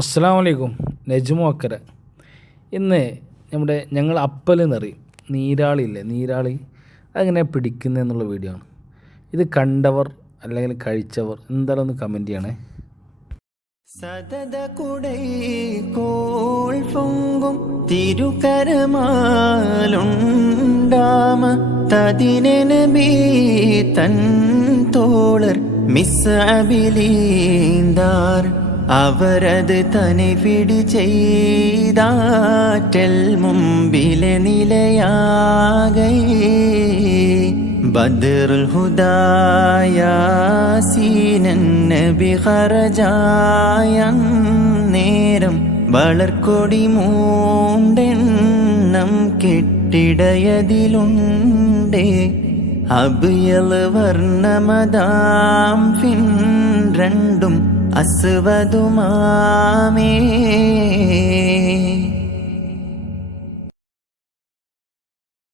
അസ്സലാമു അലൈക്കും. നജ്മു അക്കര. ഇന്ന് ഞങ്ങൾ അപ്പലെന്നറിയും നീരാളിയില്ലേ, നീരാളി അതെങ്ങനെ പിടിക്കുന്നതെന്നുള്ള വീഡിയോ ആണ്. ഇത് കണ്ടവർ അല്ലെങ്കിൽ കഴിച്ചവർ എന്തായാലും ഒന്ന് കമൻറ്റ് ചെയ്യണേ. സദത കുടൈ കോൾ പൊങ്കും തിരുകരമാലുണ്ടാമ തതിനബി തൻ തോളർ മിസ് അബിലീന്താർ അവരത് തനി പിടി ചെയ്താറ്റൽ മുമ്പിലെ നിലയാകൈ ബദറുൽ ഹുദായാസീനൻ നബി ഖറജായ നേരം വളർക്കൊടി മൂണ്ടെണ്ണം കെട്ടിടയതിലുണ്ടേ അബ്യൽ വർണ്ണമതാം ഫിൻ രണ്ടും അസ്വദുമാമേ